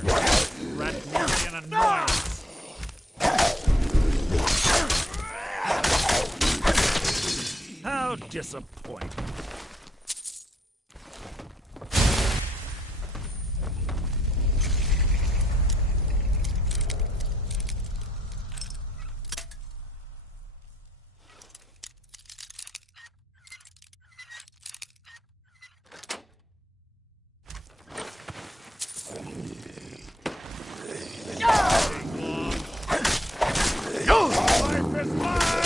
creature. Rat merely an annoyance. How disappointing. Life is mine!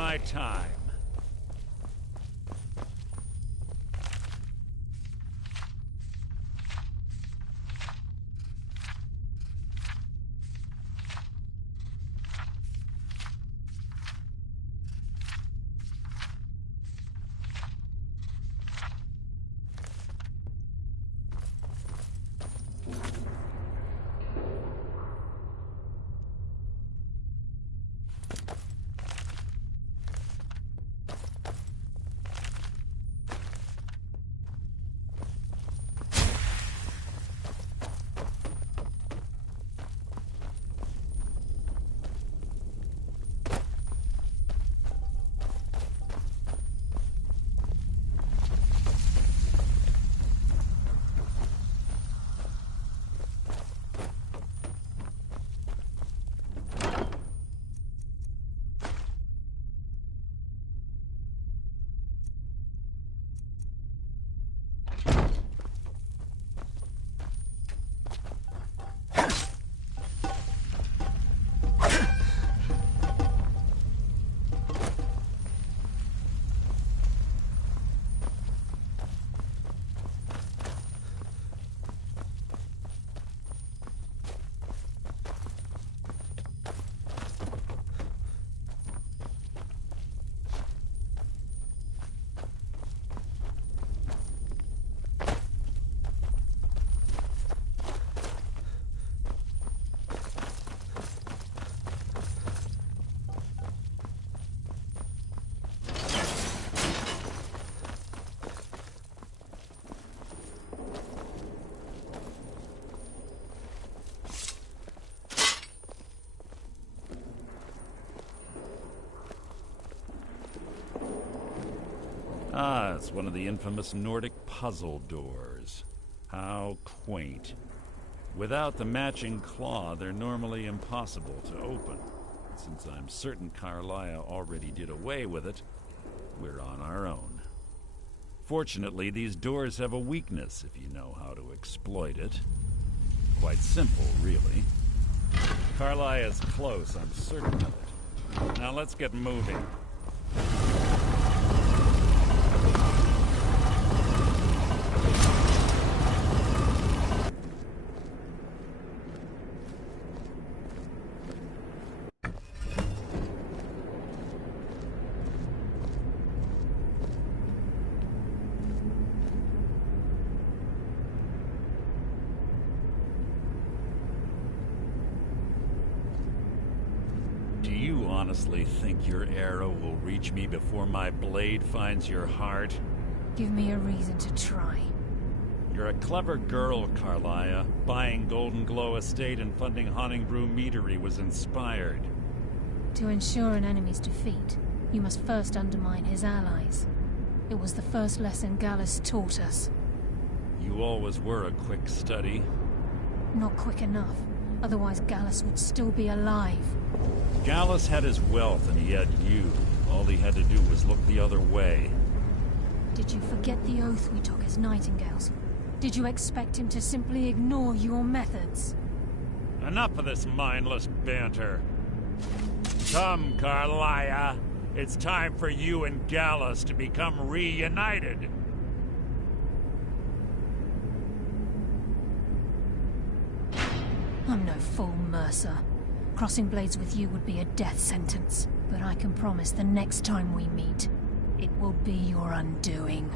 my time. Ah, it's one of the infamous Nordic puzzle doors. How quaint. Without the matching claw, they're normally impossible to open. Since I'm certain Carlia already did away with it, we're on our own. Fortunately, these doors have a weakness if you know how to exploit it. Quite simple, really. Carlia is close, I'm certain of it. Now let's get moving. Do you honestly think your arrow will reach me before my blade finds your heart? Give me a reason to try. You're a clever girl, Carlia. Buying Golden Glow Estate and funding Honningbrew Meadery was inspired. To ensure an enemy's defeat, you must first undermine his allies. It was the first lesson Gallus taught us. You always were a quick study. Not quick enough, otherwise Gallus would still be alive. Gallus had his wealth and he had you. All he had to do was look the other way. Did you forget the oath we took as Nightingales? Did you expect him to simply ignore your methods? Enough of this mindless banter. Come, Carlia. It's time for you and Gallus to become reunited. I'm no fool, Mercer. Crossing blades with you would be a death sentence. But I can promise the next time we meet, it will be your undoing.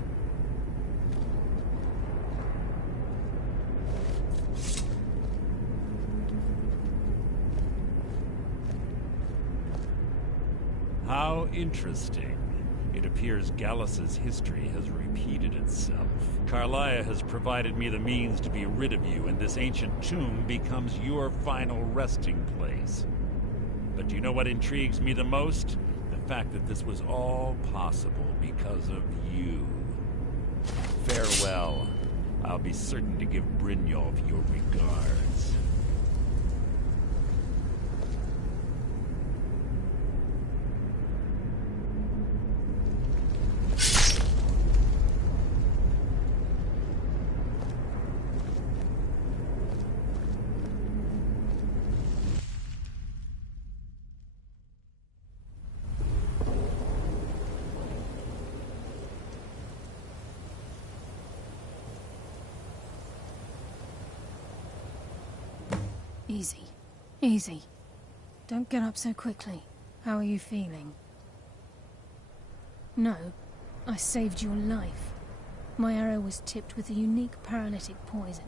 How interesting. It appears Gallus's history has repeated itself. Carlia has provided me the means to be rid of you, and this ancient tomb becomes your final resting place. But do you know what intrigues me the most? The fact that this was all possible because of you. Farewell. I'll be certain to give Brynjolf your regards. Easy. Easy. Don't get up so quickly. How are you feeling? No, I saved your life. My arrow was tipped with a unique paralytic poison.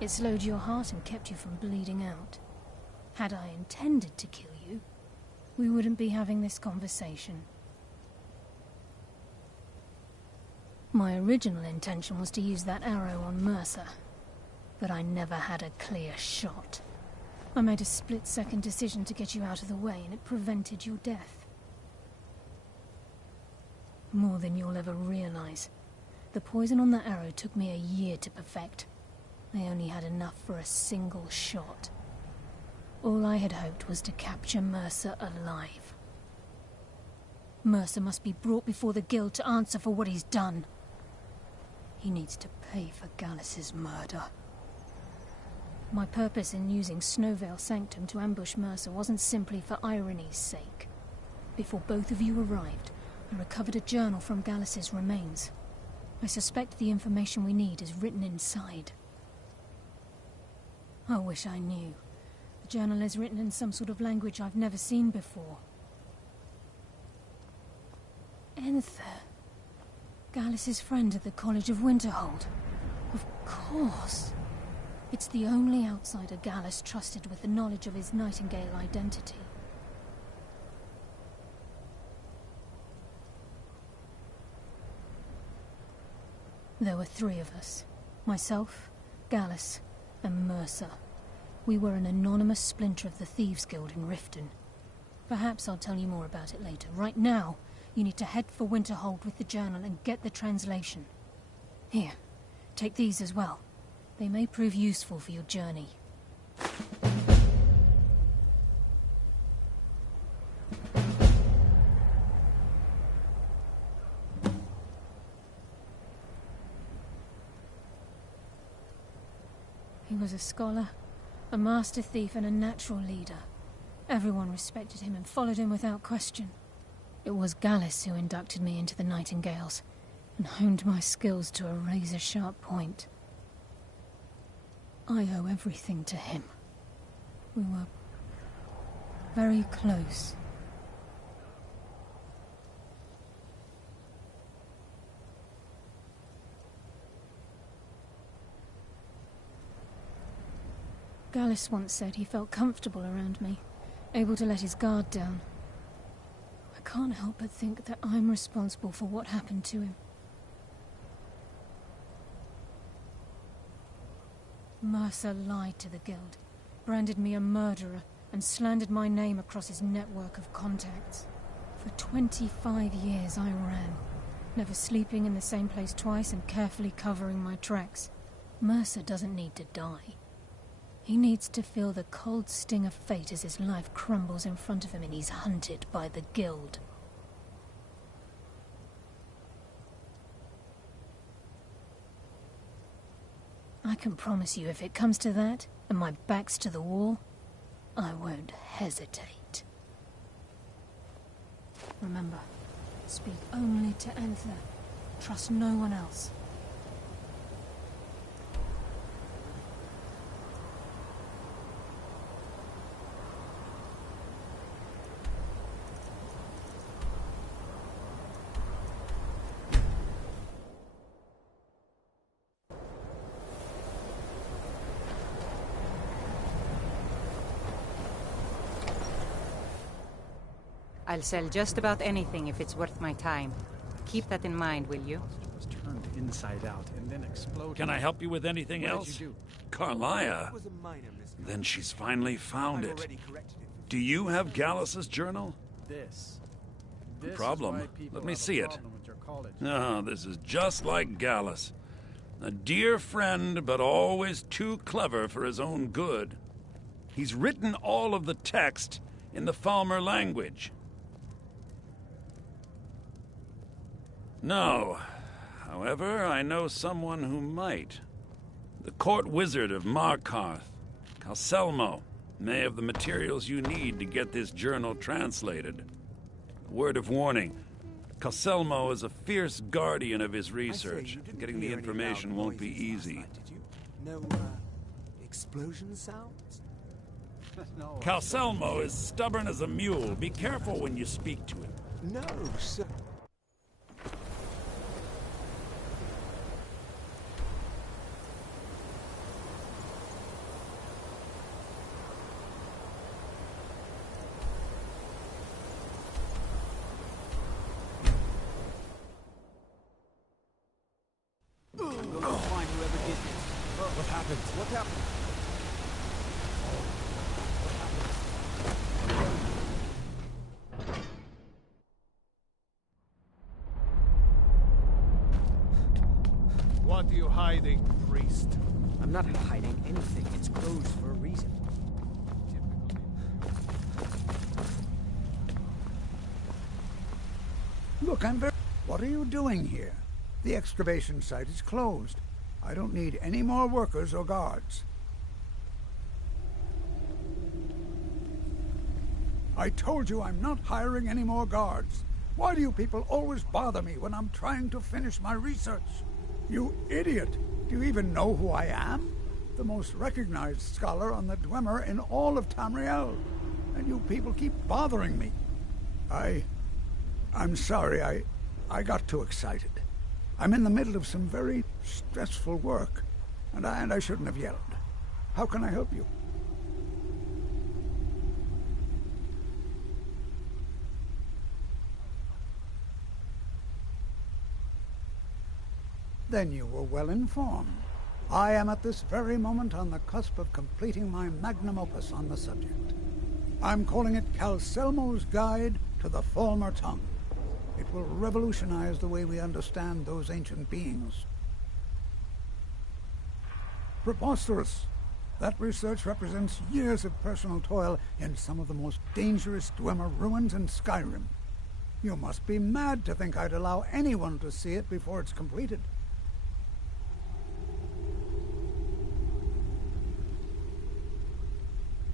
It slowed your heart and kept you from bleeding out. Had I intended to kill you, we wouldn't be having this conversation. My original intention was to use that arrow on Mercer, but I never had a clear shot. I made a split-second decision to get you out of the way, and it prevented your death. More than you'll ever realize. The poison on that arrow took me a year to perfect. I only had enough for a single shot. All I had hoped was to capture Mercer alive. Mercer must be brought before the Guild to answer for what he's done. He needs to pay for Gallus's murder. My purpose in using Snowvale Sanctum to ambush Mercer wasn't simply for irony's sake. Before both of you arrived, I recovered a journal from Gallus's remains. I suspect the information we need is written inside. I wish I knew. The journal is written in some sort of language I've never seen before. Enther. Gallus's friend at the College of Winterhold. Of course. It's the only outsider Gallus trusted with the knowledge of his Nightingale identity. There were 3 of us. Myself, Gallus, and Mercer. We were an anonymous splinter of the Thieves' Guild in Riften. Perhaps I'll tell you more about it later. Right now, you need to head for Winterhold with the journal and get the translation. Here, take these as well. They may prove useful for your journey. He was a scholar, a master thief, and a natural leader. Everyone respected him and followed him without question. It was Gallus who inducted me into the Nightingales, and honed my skills to a razor-sharp point. I owe everything to him. We were very close. Gallus once said he felt comfortable around me, able to let his guard down. I can't help but think that I'm responsible for what happened to him. Mercer lied to the Guild, branded me a murderer, and slandered my name across his network of contacts. For 25 years I ran, never sleeping in the same place twice and carefully covering my tracks. Mercer doesn't need to die. He needs to feel the cold sting of fate as his life crumbles in front of him and he's hunted by the Guild. I can promise you, if it comes to that, and my back's to the wall, I won't hesitate. Remember, speak only to Enther. Trust no one else. I'll sell just about anything if it's worth my time. Keep that in mind, will you? Was turned inside out and then exploded. Can I help you with anything else? Carlia? Then she's finally found it. Do you have Gallus's journal? This No problem. Let me see it. Oh, this is just like Gallus. A dear friend, but always too clever for his own good. He's written all of the text in the Falmer language. No. However, I know someone who might. The court wizard of Markarth, Calselmo, may have the materials you need to get this journal translated. A word of warning. Calselmo is a fierce guardian of his research. Getting the information won't be easy. No, explosion sounds? No. Calselmo is stubborn as a mule. Be careful when you speak to him. No, sir. Find whoever did this. What happened? What happened? What are you hiding, priest? I'm not hiding anything. It's closed for a reason. Look, What are you doing here? The excavation site is closed. I don't need any more workers or guards. I told you I'm not hiring any more guards. Why do you people always bother me when I'm trying to finish my research? You idiot! Do you even know who I am? The most recognized scholar on the Dwemer in all of Tamriel. And you people keep bothering me. I'm sorry, I got too excited. I'm in the middle of some very stressful work, and I shouldn't have yelled. How can I help you? Then you were well informed. I am at this very moment on the cusp of completing my magnum opus on the subject. I'm calling it Calselmo's Guide to the Falmer Tongue. It will revolutionize the way we understand those ancient beings. Preposterous! That research represents years of personal toil in some of the most dangerous Dwemer ruins in Skyrim. You must be mad to think I'd allow anyone to see it before it's completed.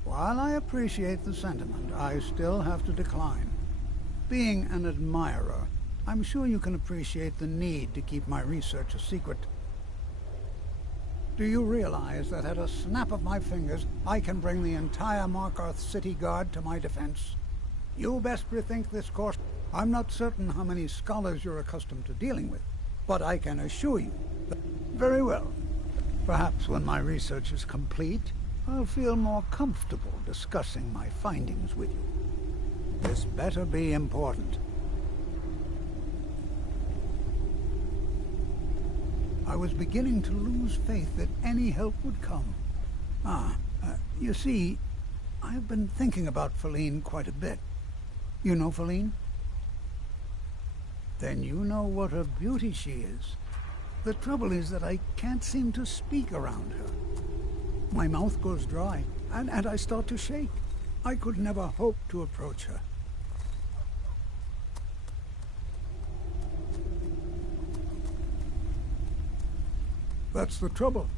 While I appreciate the sentiment, I still have to decline. Being an admirer, I'm sure you can appreciate the need to keep my research a secret. Do you realize that at a snap of my fingers, I can bring the entire Markarth City Guard to my defense? You best rethink this course. I'm not certain how many scholars you're accustomed to dealing with, but I can assure you that... Very well. Perhaps when my research is complete, I'll feel more comfortable discussing my findings with you. This better be important. I was beginning to lose faith that any help would come. You see, I've been thinking about Feline quite a bit. You know Feline? Then you know what a beauty she is. The trouble is that I can't seem to speak around her. My mouth goes dry, and I start to shake. I could never hope to approach her. That's the trouble.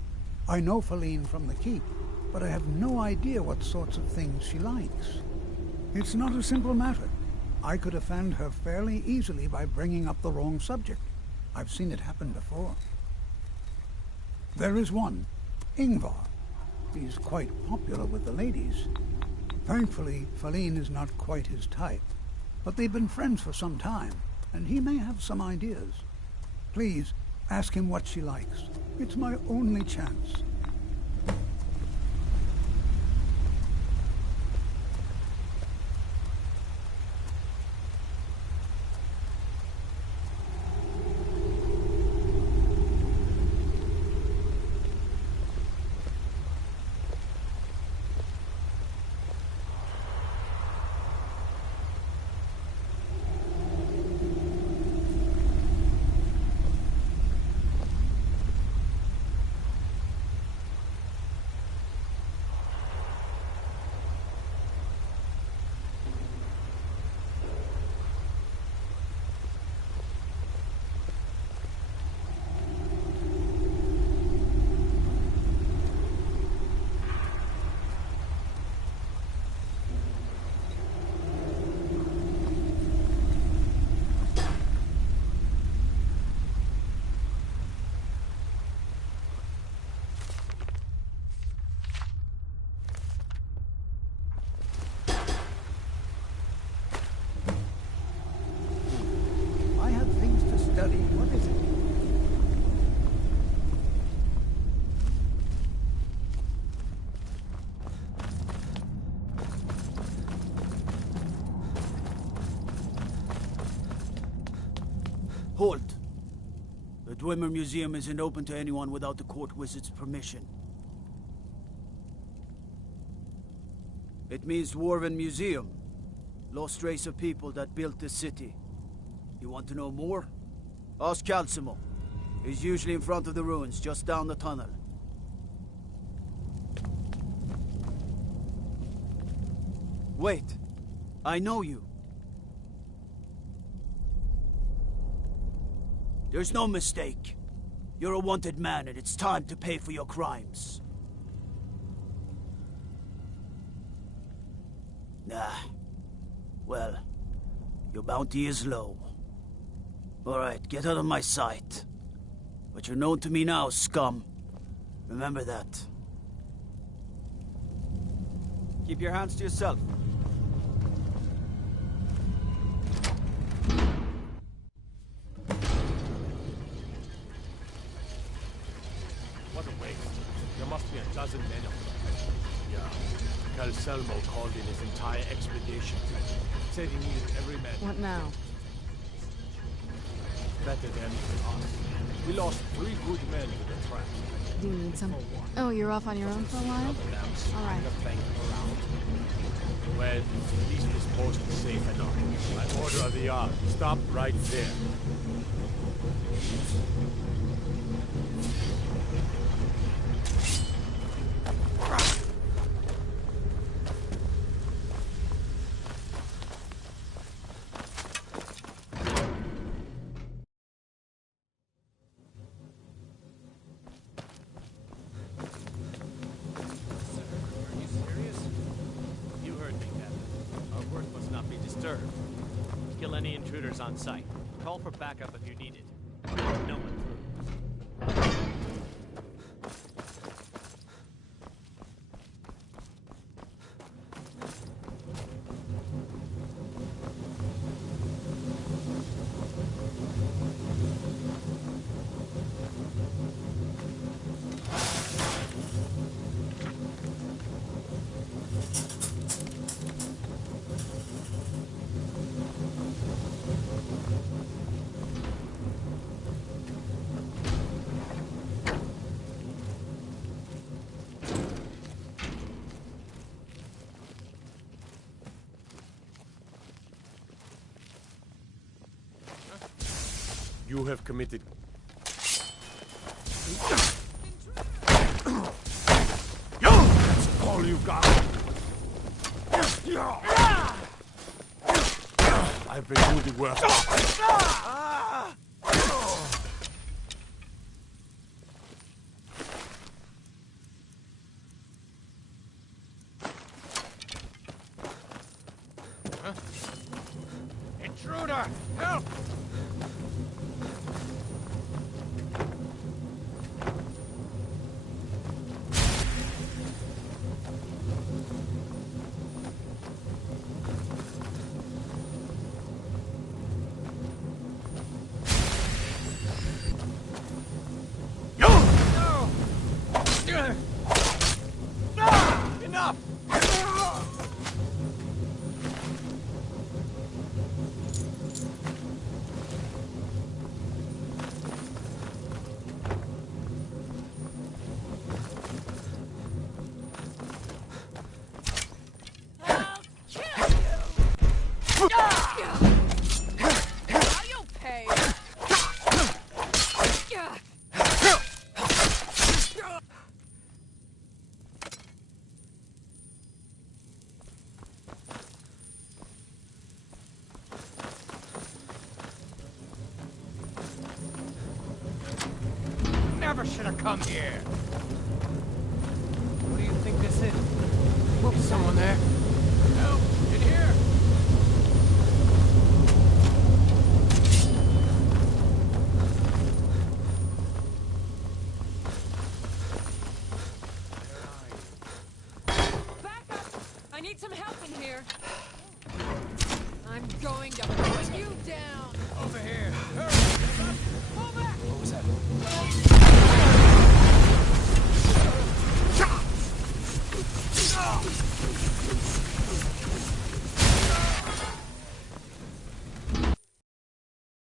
I know Feline from the keep, but I have no idea what sorts of things she likes. It's not a simple matter. I could offend her fairly easily by bringing up the wrong subject. I've seen it happen before. There is one, Ingvar. He's quite popular with the ladies. Thankfully, Feline is not quite his type, but they've been friends for some time, and he may have some ideas. Please, ask him what she likes. It's my only chance. Halt! The Dwemer Museum isn't open to anyone without the court wizard's permission. It means Dwarven Museum. Lost race of people that built this city. You want to know more? Ask Calcimo. He's usually in front of the ruins, just down the tunnel. Wait. I know you. There's no mistake. You're a wanted man, and it's time to pay for your crimes. Nah. Well, your bounty is low. Alright, get out of my sight. But you're known to me now, scum. Remember that. Keep your hands to yourself. What a waste. There must be a dozen men of them. Yeah. Calcelmo called in his entire expedition. Said he needed every man. What now? Better than us. We lost 3 good men to the trap. Do you need some? Oh, you're off on your own for a while? All right. Well, at least this post is safe enough. By order of the yard, stop right there. Kill any intruders on site. Call for backup if you need it. No one through. You have committed... That's all you got! I've been doing worse. Intruder! Help! Enough! Never should have come here. What do you think this is? Is someone there? Help! In here! Back up! I need some help in here. I'm going to put you down.